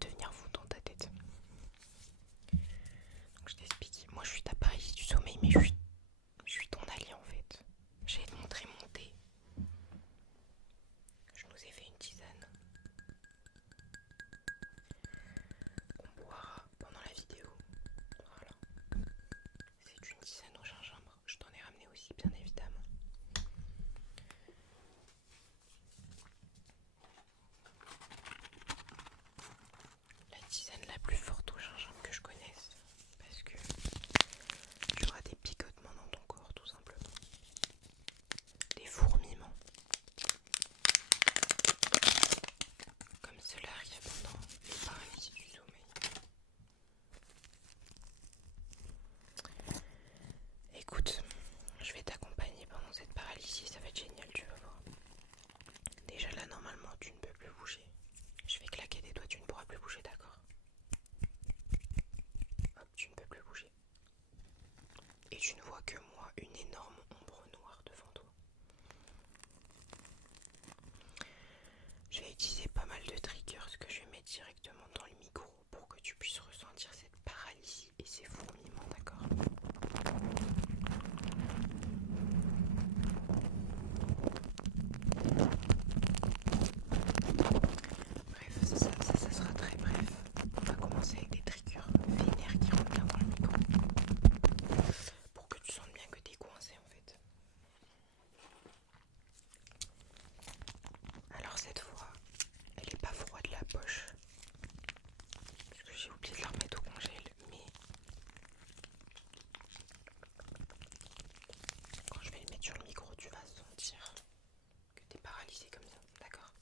devenir fou dans ta tête. Donc je t'explique. Moi je suis ta paralysie du sommeil, mais je suis ton allié en fait. Je vais te montrer mon thé. Je nous ai fait une tisane qu'on boira pendant la vidéo. Voilà. C'est une tisane au gingembre. Je t'en ai ramené aussi, bien évidemment. La tisane la plus forte au gingembre que je connaisse. Parce que tu auras des picotements dans ton corps, tout simplement. Des fourmillements. Comme cela arrive pendant les paralysies du sommeil. Écoute, je vais t'accompagner pendant cette paralysie, ça va être génial, tu vas voir. Déjà là, normalement, tu ne peux plus bouger. Je vais claquer des doigts, tu ne pourras plus bouger, d'accord? Hop, tu ne peux plus bouger. Et tu ne vois que moi, une énorme ombre noire devant toi. Je vais utiliser pas mal de triggers que je vais mettre directement dans le micro pour que tu puisses ressentir cette paralysie et ces fourmillements, d'accord? Bref, ça sera très bref. On va commencer avec des triggers vénères qui rentrent bien dans le micro pour que tu sentes bien que t'es coincé en fait. Alors cette fois, elle est pas froide la poche parce que j'ai oublié de la remettre au congèle, mais quand je vais le mettre sur le micro, tu vas sentir que t'es paralysé comme ça, d'accord?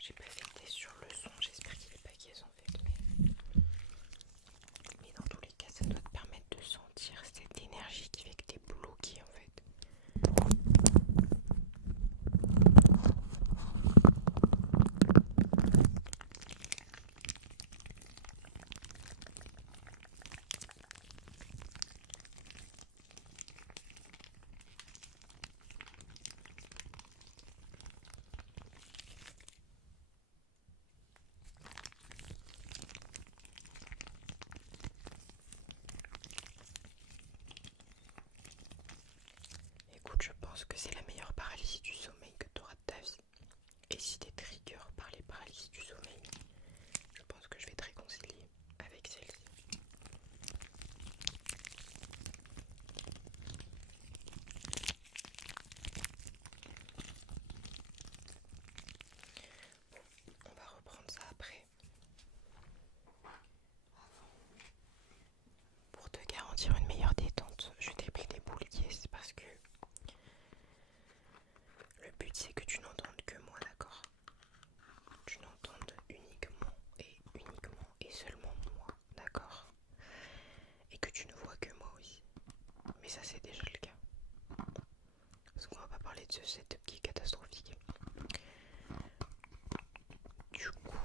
J'ai pas fait de test sur le son, j'espère qu'il est pas caisse en fait, mais dans tous les cas, ça doit te permettre de sentir cette énergie qui fait que t'es bloqué en fait. Écoute, je pense que c'est la meilleure paralysie du sommeil que tu auras de ta vie. Et si t'es trigger par les paralysies du sommeil, je pense que je vais te réconcilier avec celle-ci. On va reprendre ça après. Pour te garantir une meilleure détente, je t'ai pris des boules yes parce que le but c'est que tu n'entendes que moi, d'accord? Tu n'entendes uniquement et seulement moi, d'accord? Et que tu ne vois que moi aussi. Mais ça c'est déjà le cas. Parce qu'on va pas parler de ce setup qui est catastrophique. Du coup,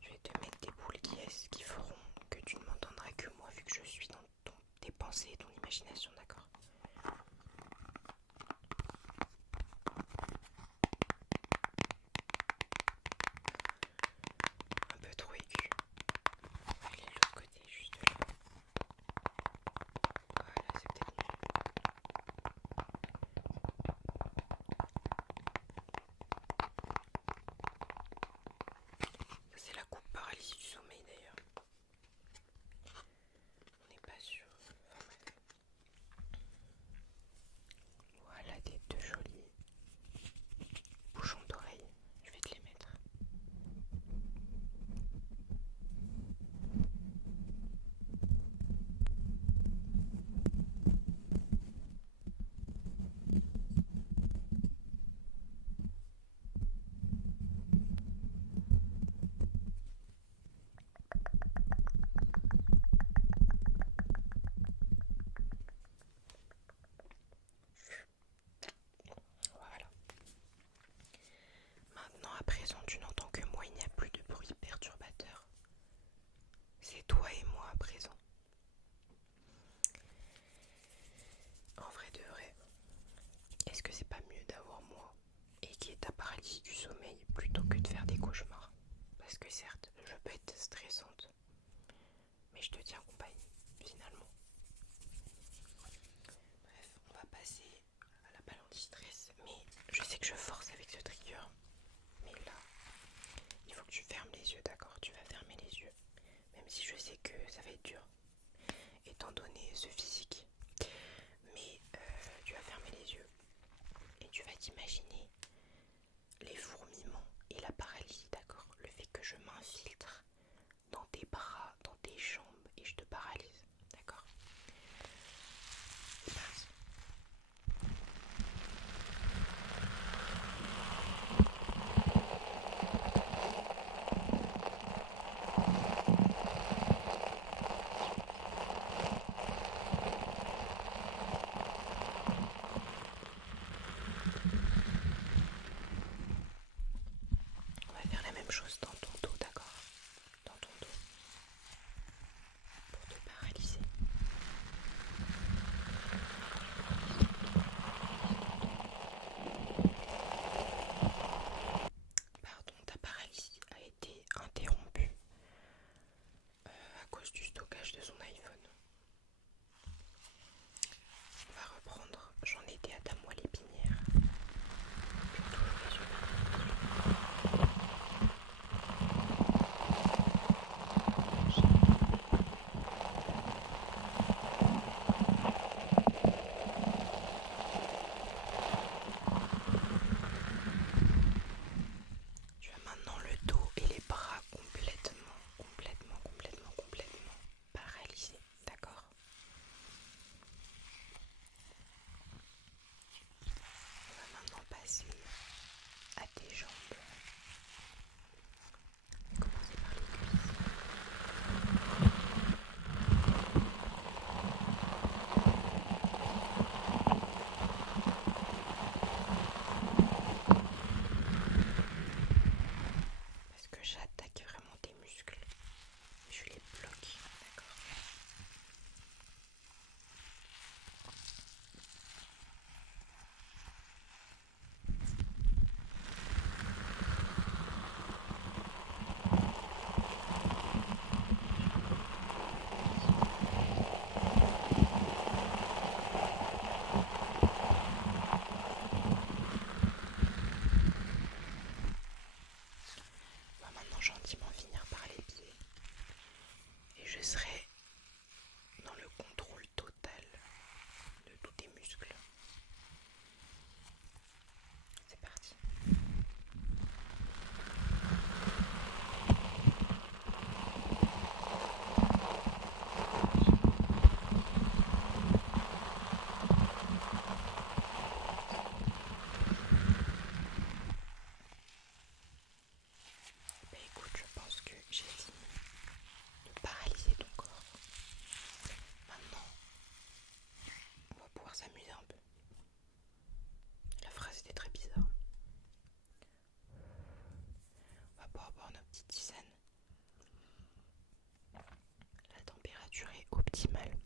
je vais te mettre des boules qui feront que tu ne m'entendras que moi vu que je suis dans tes pensées et ton imagination, d'accord? Un peu trop aigu. On va aller de l'autre côté, juste là. Voilà, c'est peut-être mieux. te tiens compagnie, finalement. Bref, on va passer à la balle anti-stress. Mais je sais que je force avec ce trigger. Mais là, il faut que tu fermes les yeux, d'accord? Tu vas fermer les yeux. Même si je sais que ça va être dur, étant donné ce physique. Mais tu vas fermer les yeux et tu vas t'imaginer les fourmillements et la paralysie, d'accord? Le fait que je m'infiltre dans tes bras, dans tes jambes et je te paralyse, d'accord? C'est parti. On va faire la même chose dans ton dos, d'accord? Dans ton dos, pour te paralyser. Pardon, ta paralysie a été interrompue à cause du stockage de son iPhone. On va reprendre, j'en étais à ta moelle épinière. Puis on touche les yeux. Tu as maintenant le dos et les bras complètement paralysés, d'accord? On va maintenant passer à tes jambes. On va commencer par les cuisses. Parce que j'attaque vraiment tes muscles. Je les bloque, d'accord? On va maintenant gentiment finir par les pieds. Et je serai dans le contrôle total de tous tes muscles. C'est parti. Bah écoute, je pense que j'ai fini de paralyser ton corps. Maintenant, on va pouvoir s'amuser un peu. La phrase était très bizarre. On va pouvoir boire notre petite tisane. La température est optimale.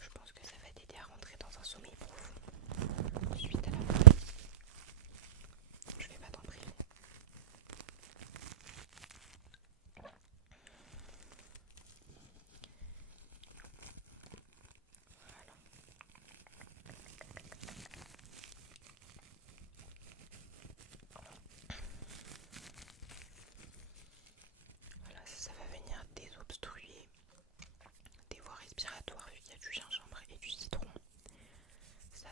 Je pense que ça va t'aider à rentrer dans un sommeil profond suite à la paralysie. Je vais pas t'en priver. Voilà. Voilà, ça va venir désobstruer tes voies respiratoires vu qu'il y a du gingembre et du citron. Ça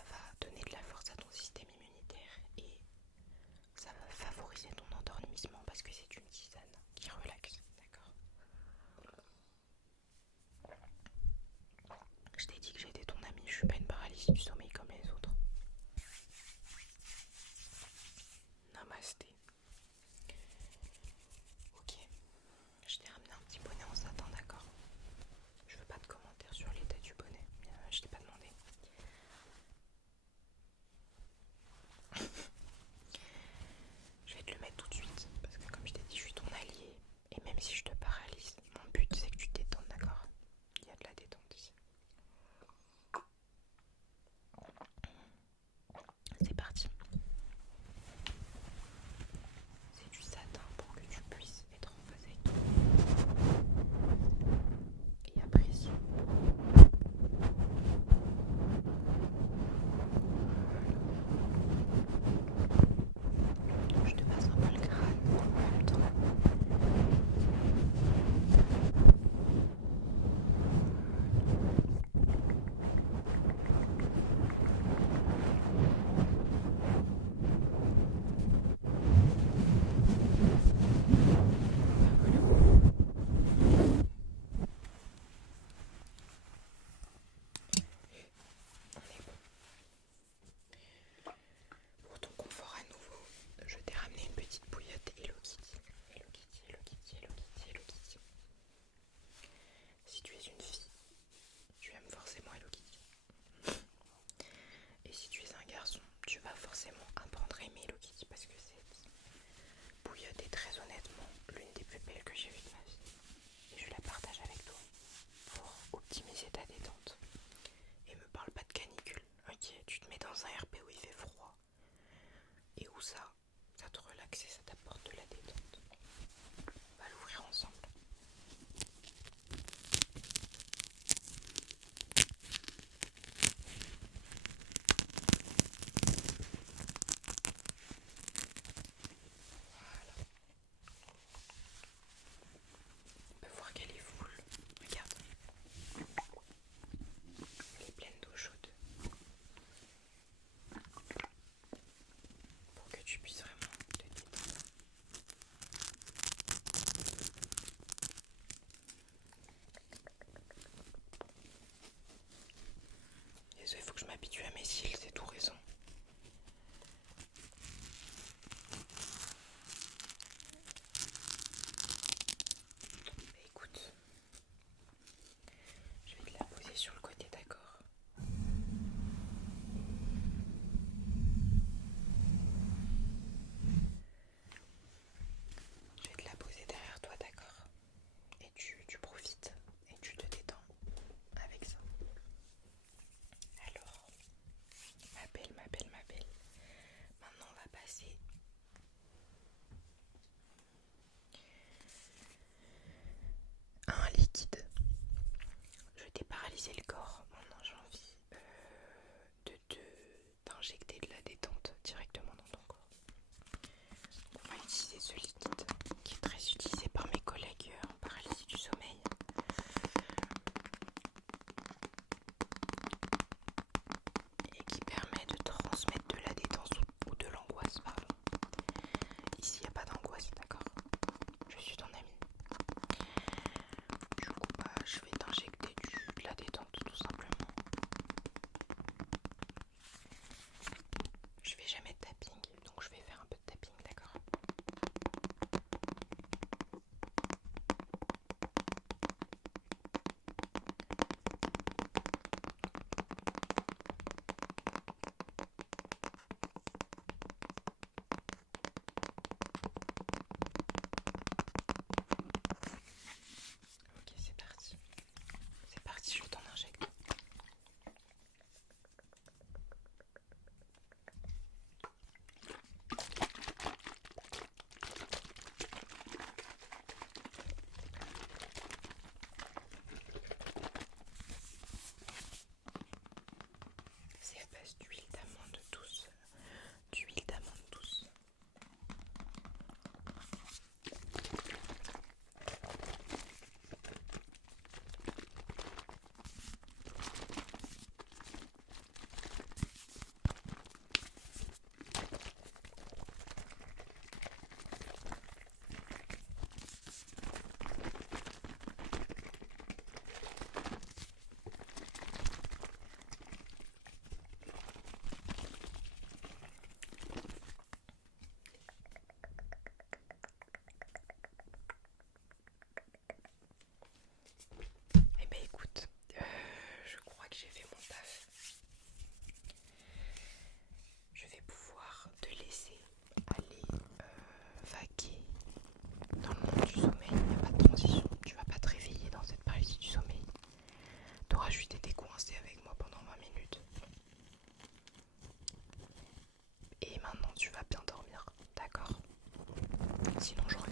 sinon j'aurais